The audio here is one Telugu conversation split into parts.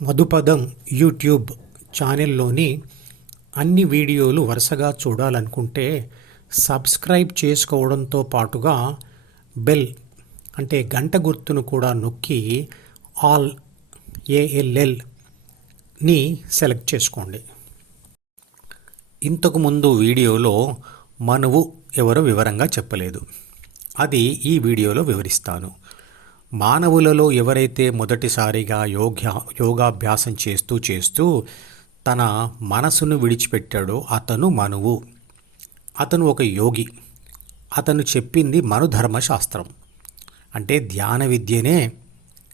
మధుపదం యూట్యూబ్ ఛానల్లోని అన్ని వీడియోలు వరుసగా చూడాలనుకుంటే సబ్స్క్రైబ్ చేసుకోవడంతో పాటుగా బెల్ అంటే గంట గుర్తును కూడా నొక్కి ఆల్ ఏఎల్ఎల్ని సెలెక్ట్ చేసుకోండి. ఇంతకుముందు వీడియోలో మనువు ఎవరో వివరంగా చెప్పలేదు. అది ఈ వీడియోలో వివరిస్తాను. మానవులలో ఎవరైతే మొదటిసారిగా యోగ్య యోగాభ్యాసం చేస్తూ చేస్తూ తన మనసును విడిచిపెట్టాడో అతను మనువు. అతను ఒక యోగి. అతను చెప్పింది మనుధర్మశాస్త్రం. అంటే ధ్యాన విద్యనే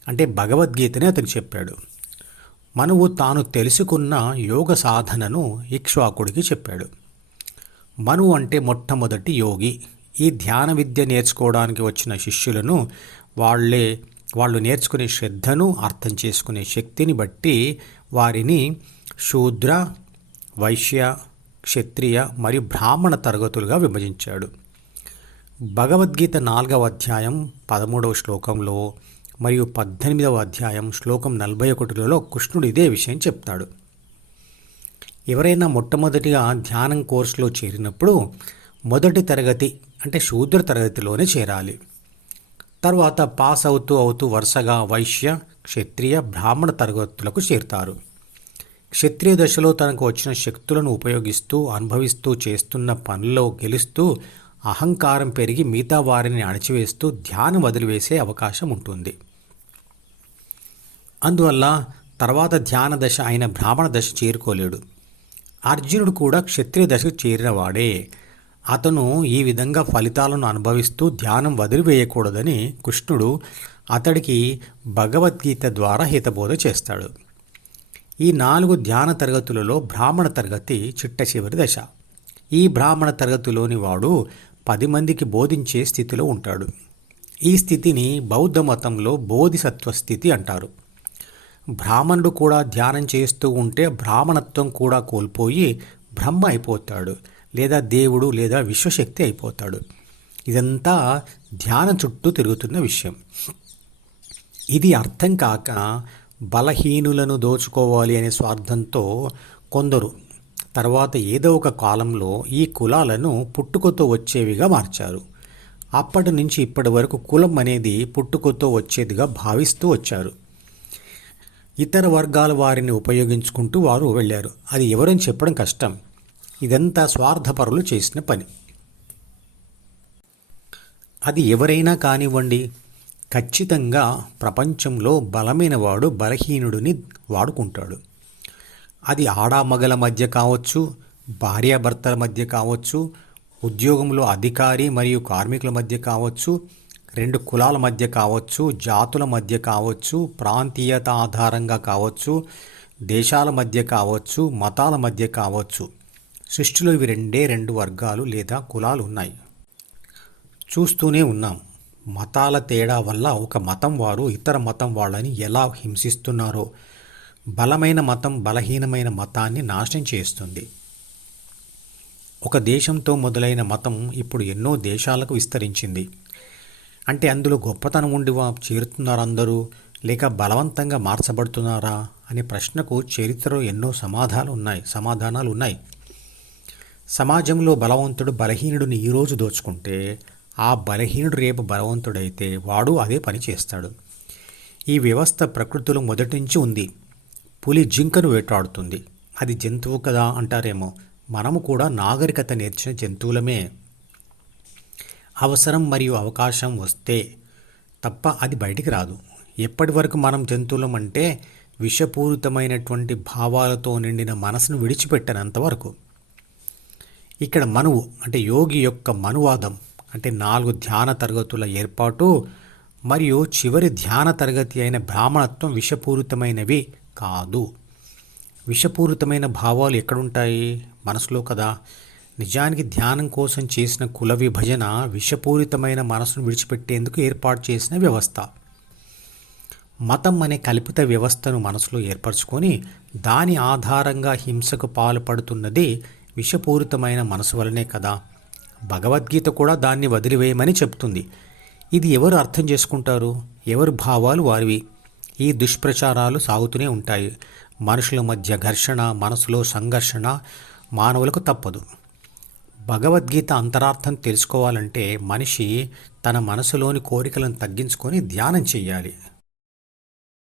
అంటే భగవద్గీతనే అతను చెప్పాడు. మనువు తాను తెలుసుకున్న యోగ సాధనను ఇక్ష్వాకుడికి చెప్పాడు. మనువు అంటే మొట్టమొదటి యోగి. ఈ ధ్యాన విద్య నేర్చుకోవడానికి వచ్చిన శిష్యులను వాళ్ళే వాళ్ళు నేర్చుకునే శ్రద్ధను అర్థం చేసుకునే శక్తిని బట్టి వారిని శూద్ర వైశ్య క్షత్రియ మరియు బ్రాహ్మణ తరగతులుగా విభజించాడు. భగవద్గీత నాలుగవ అధ్యాయం పదమూడవ శ్లోకంలో మరియు పద్దెనిమిదవ అధ్యాయం శ్లోకం నలభై ఒకటిలో కృష్ణుడు ఇదే విషయం చెప్తాడు. ఎవరైనా మొట్టమొదటిగా ధ్యానం కోర్సులో చేరినప్పుడు మొదటి తరగతి అంటే శూద్ర తరగతిలోనే చేరాలి. తర్వాత పాస్ అవుతూ అవుతూ వరుసగా వైశ్య క్షత్రియ బ్రాహ్మణ తరగతులకు చేరుతారు. క్షత్రియ దశలో తనకు వచ్చిన శక్తులను ఉపయోగిస్తూ అనుభవిస్తూ చేస్తున్న పనుల్లో గెలుస్తూ అహంకారం పెరిగి మిగతా వారిని అణచివేస్తూ ధ్యానం వదిలివేసే అవకాశం ఉంటుంది. అందువల్ల తర్వాత ధ్యాన దశ అయిన బ్రాహ్మణ దశ చేరుకోలేడు. అర్జునుడు కూడా క్షత్రియ దశకు చేరినవాడే. అతను ఈ విధంగా ఫలితాలను అనుభవిస్తూ ధ్యానం వదిలివేయకూడదని కృష్ణుడు అతడికి భగవద్గీత ద్వారా హితబోధ చేస్తాడు. ఈ నాలుగు ధ్యాన తరగతులలో బ్రాహ్మణ తరగతి చిట్ట చివరి దశ. ఈ బ్రాహ్మణ తరగతిలోని వాడు పది మందికి బోధించే స్థితిలో ఉంటాడు. ఈ స్థితిని బౌద్ధ మతంలో బోధిసత్వ స్థితి అంటారు. బ్రాహ్మణుడు కూడా ధ్యానం చేస్తూ ఉంటే బ్రాహ్మణత్వం కూడా కోల్పోయి బ్రహ్మ అయిపోతాడు. లేదా దేవుడు లేదా విశ్వశక్తి అయిపోతాడు. ఇదంతా ధ్యానం చుట్టూ తిరుగుతున్న విషయం. ఇది అర్థం కాక బలహీనులను దోచుకోవాలి అనే స్వార్థంతో కొందరు తర్వాత ఏదో ఒక కాలంలో ఈ కులాలను పుట్టుకతో వచ్చేవిగా మార్చారు. అప్పటి నుంచి ఇప్పటి వరకు కులం అనేది పుట్టుకతో వచ్చేదిగా భావిస్తూ వచ్చారు. ఇతర వర్గాల వారిని ఉపయోగించుకుంటూ వారు వెళ్ళారు. అది ఎవరని చెప్పడం కష్టం. ఇదంతా స్వార్థపరులు చేసిన పని. అది ఎవరైనా కానివ్వండి ఖచ్చితంగా ప్రపంచంలో బలమైన వాడు బలహీనుడిని వాడుకుంటాడు. అది ఆడామగల మధ్య కావచ్చు భార్యాభర్తల మధ్య కావచ్చు ఉద్యోగంలో అధికారి మరియు కార్మికుల మధ్య కావచ్చు రెండు కులాల మధ్య కావచ్చు జాతుల మధ్య కావచ్చు ప్రాంతీయత ఆధారంగా కావచ్చు దేశాల మధ్య కావచ్చు మతాల మధ్య కావచ్చు. సృష్టిలో ఇవి రెండే రెండు వర్గాలు లేదా కులాలు ఉన్నాయి. చూస్తూనే ఉన్నాం. మతాల తేడా వల్ల ఒక మతం వారు ఇతర మతం వాళ్ళని ఎలా హింసిస్తున్నారో బలమైన మతం బలహీనమైన మతాన్ని నాశనం చేస్తుంది. ఒక దేశంతో మొదలైన మతం ఇప్పుడు ఎన్నో దేశాలకు విస్తరించింది. అంటే అందులో గొప్పతనం ఉండి చేరుతున్నారు అందరూ లేక బలవంతంగా మార్చబడుతున్నారా అనే ప్రశ్నకు చరిత్రలో ఎన్నో సమాధానాలు ఉన్నాయి సమాధానాలు ఉన్నాయి. సమాజంలో బలవంతుడు బలహీనుడిని ఈరోజు దోచుకుంటే ఆ బలహీనుడు రేపు బలవంతుడైతే వాడు అదే పని చేస్తాడు. ఈ వ్యవస్థ ప్రకృతిలో మొదటి నుంచి ఉంది. పులి జింకను వేటాడుతుంది. అది జంతువు కదా అంటారేమో. మనము కూడా నాగరికత నేర్చిన జంతువులమే. అవసరం మరియు అవకాశం వస్తే తప్ప అది బయటికి రాదు. ఎప్పటి వరకు మనం జంతువులం అంటే విషపూరితమైనటువంటి భావాలతో నిండిన మనసును విడిచిపెట్టనంతవరకు ఇక్కడ మనువు అంటే యోగి యొక్క మనువాదం అంటే నాలుగు ధ్యాన తరగతుల ఏర్పాటు మరియు చివరి ధ్యాన తరగతి అయిన బ్రాహ్మణత్వం విషపూరితమైనవి కాదు. విషపూరితమైన భావాలు ఎక్కడుంటాయి? మనసులో కదా. నిజానికి ధ్యానం కోసం చేసిన కుల విభజన విషపూరితమైన మనసును విడిచిపెట్టేందుకు ఏర్పాటు చేసిన వ్యవస్థ. మతం అనే కల్పిత వ్యవస్థను మనసులో ఏర్పరచుకొని దాని ఆధారంగా హింసకు పాల్పడుతున్నది విషపూరితమైన మనసు వలనే కదా. భగవద్గీత కూడా దాన్ని వదిలివేయమని చెప్తుంది. ఇది ఎవరు అర్థం చేసుకుంటారు? ఎవరి భావాలు వారివి? ఈ దుష్ప్రచారాలు సాగుతూనే ఉంటాయి. మనుషుల మధ్య ఘర్షణ మనసులో సంఘర్షణ మానవులకు తప్పదు. భగవద్గీత అంతరార్థం తెలుసుకోవాలంటే మనిషి తన మనసులోని కోరికలను తగ్గించుకొని ధ్యానం చేయాలి